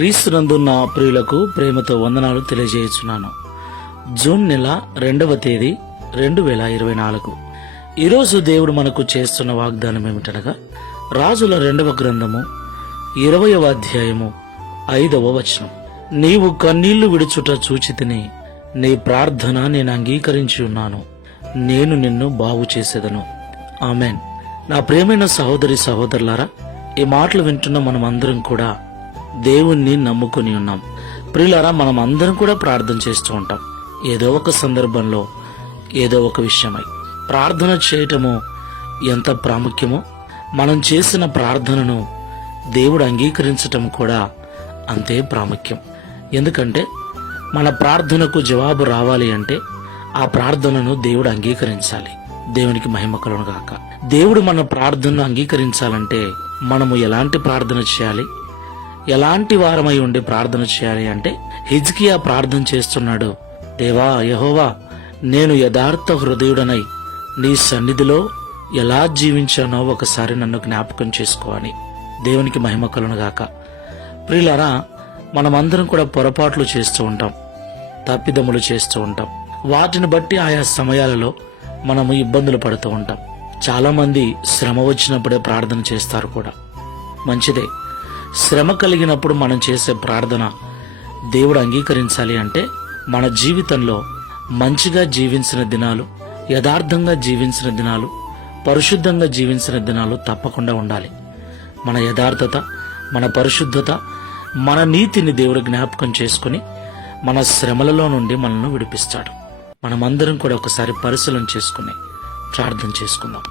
క్రీస్తునందు నా ప్రియులకు ప్రేమతో వందనాలు తెలియజేయుచున్నాను. జూన్ నెల 2వ తేదీ 2024. ఈరోజు దేవుడు మనకు చేస్తున్న వాగ్దానం ఏమిటనగా, రాజుల 2వ గ్రంథము 20వ అధ్యాయము 5వ వచనం. నీవు కన్నీళ్లు విడుచుట చూచితిని, నీ ప్రార్థన నేను అంగీకరించి ఉన్నాను, నేను నిన్ను బాగు చేసేదను. ఆమెన్. నా ప్రియమైన సహోదరి సహోదరులారా, ఈ మాటలు వింటున్న మనం అందరం కూడా దేవుణ్ణి నమ్ముకుని ఉన్నాం. ప్రియులారా, మనం అందరం కూడా ప్రార్థన చేస్తూ ఉంటాం. ఏదో ఒక సందర్భంలో ఏదో ఒక విషయమై ప్రార్థన చేయటము ఎంత ప్రాముఖ్యమో, మనం చేసిన ప్రార్థనను దేవుడు అంగీకరించటం కూడా అంతే ప్రాముఖ్యం. ఎందుకంటే మన ప్రార్థనకు జవాబు రావాలి అంటే ఆ ప్రార్థనను దేవుడు అంగీకరించాలి. దేవునికి మహిమ కలుగును గాక. దేవుడు మన ప్రార్థనను అంగీకరించాలంటే మనము ఎలాంటి ప్రార్థన చేయాలి, ఎలాంటి వారమై ఉండి ప్రార్థన చేయాలి అంటే, హిజ్కియా ప్రార్థన చేస్తున్నాడు. దేవా యెహోవా, నేను యథార్థ హృదయుడనై నీ సన్నిధిలో ఎలా జీవించానో ఒకసారి నన్ను జ్ఞాపకం చేసుకో అని. దేవునికి మహిమ కలుగును గాక. ప్రియులారా, మనమందరం కూడా పొరపాట్లు చేస్తూ ఉంటాం, తప్పిదములు చేస్తూ ఉంటాం. వాటిని బట్టి ఆయా సమయాలలో మనము ఇబ్బందులు పడుతూ ఉంటాం. చాలా మంది శ్రమ వచ్చినప్పుడే ప్రార్థన చేస్తారు కూడా. మంచిదే. శ్రమ కలిగినప్పుడు మనం చేసే ప్రార్థన దేవుడు అంగీకరించాలి అంటే మన జీవితంలో మంచిగా జీవించిన దినాలు, యథార్థంగా జీవించిన దినాలు, పరిశుద్ధంగా జీవించిన దినాలు తప్పకుండా ఉండాలి. మన యథార్థత, మన పరిశుద్ధత, మన నీతిని దేవుడు జ్ఞాపకం చేసుకుని మన శ్రమలలో నుండి మనల్ని విడిపిస్తాడు. మనమందరం కూడా ఒకసారి పరిశీలన చేసుకుని ప్రార్థన చేసుకుందాం.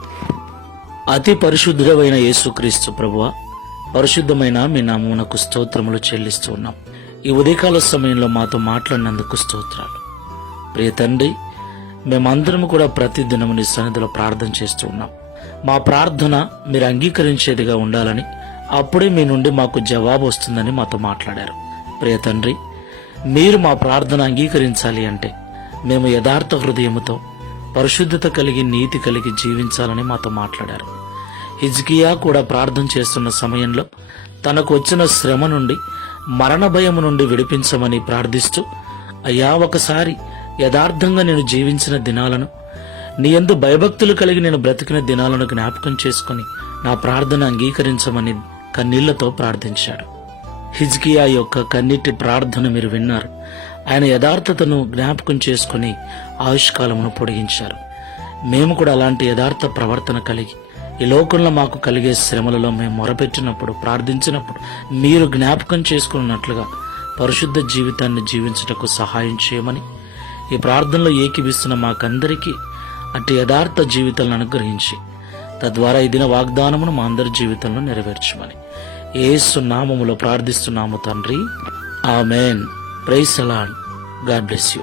అతి పరిశుద్ధుడైన యేసుక్రీస్తు ప్రభువా, పరిశుద్ధమైన మీ నామమునకు స్తోత్రములు చెల్లిస్తూ ఉన్నాం. ఈ ఉదయకాల సమయంలో మాతో మాట్లాడినందుకు స్తోత్రాలు. ప్రియ తండ్రి, మేమందరం కూడా ప్రతి దినము నీ సన్నిధిలో ప్రార్థన చేస్తూ ఉన్నాం. మా ప్రార్థన మీరు అంగీకరించేదిగా ఉండాలని, అప్పుడే మీ నుండి మాకు జవాబు వస్తుందని మాతో మాట్లాడారు. ప్రియ తండ్రి, మీరు మా ప్రార్థన అంగీకరించాలి అంటే మేము యథార్థ హృదయముతో, పరిశుద్ధత కలిగి, నీతి కలిగి జీవించాలని మాతో మాట్లాడారు. హిజ్కియా కూడా ప్రార్థన చేస్తున్న సమయంలో తనకు వచ్చిన శ్రమ నుండి, మరణ భయము నుండి విడిపించమని ప్రార్థిస్తూ, అయ్యా, ఒకసారి యథార్థంగా నేను జీవించిన దినాలను, నీ యందు భయభక్తులు కలిగి నేను బ్రతికిన దినాలను జ్ఞాపకం చేసుకుని నా ప్రార్థన అంగీకరించమని కన్నీళ్లతో ప్రార్థించాడు. హిజ్కియా యొక్క కన్నీటి ప్రార్థన మీరు విన్నారు. ఆయన యథార్థతను జ్ఞాపకం చేసుకుని ఆయుష్కాలమును పొడిగించారు. మేము కూడా అలాంటి యథార్థ ప్రవర్తన కలిగి ఈ లోకంలో మాకు కలిగే శ్రమలలో మేము మొరపెట్టినప్పుడు, ప్రార్థించినప్పుడు మీరు జ్ఞాపకం చేసుకున్నట్లుగా పరిశుద్ధ జీవితాన్ని జీవించుటకు సహాయం చేయమని, ఈ ప్రార్థనలో ఏకీభిస్తున్న మాకందరికీ అట్టి యథార్థ జీవితాలను అనుగ్రహించి, తద్వారా ఈ దిన వాగ్దానమును మా అందరి జీవితంలో నెరవేర్చమని యేసు నామములో ప్రార్థిస్తున్నాము తండ్రి. Amen. Praise the Lord. God bless you.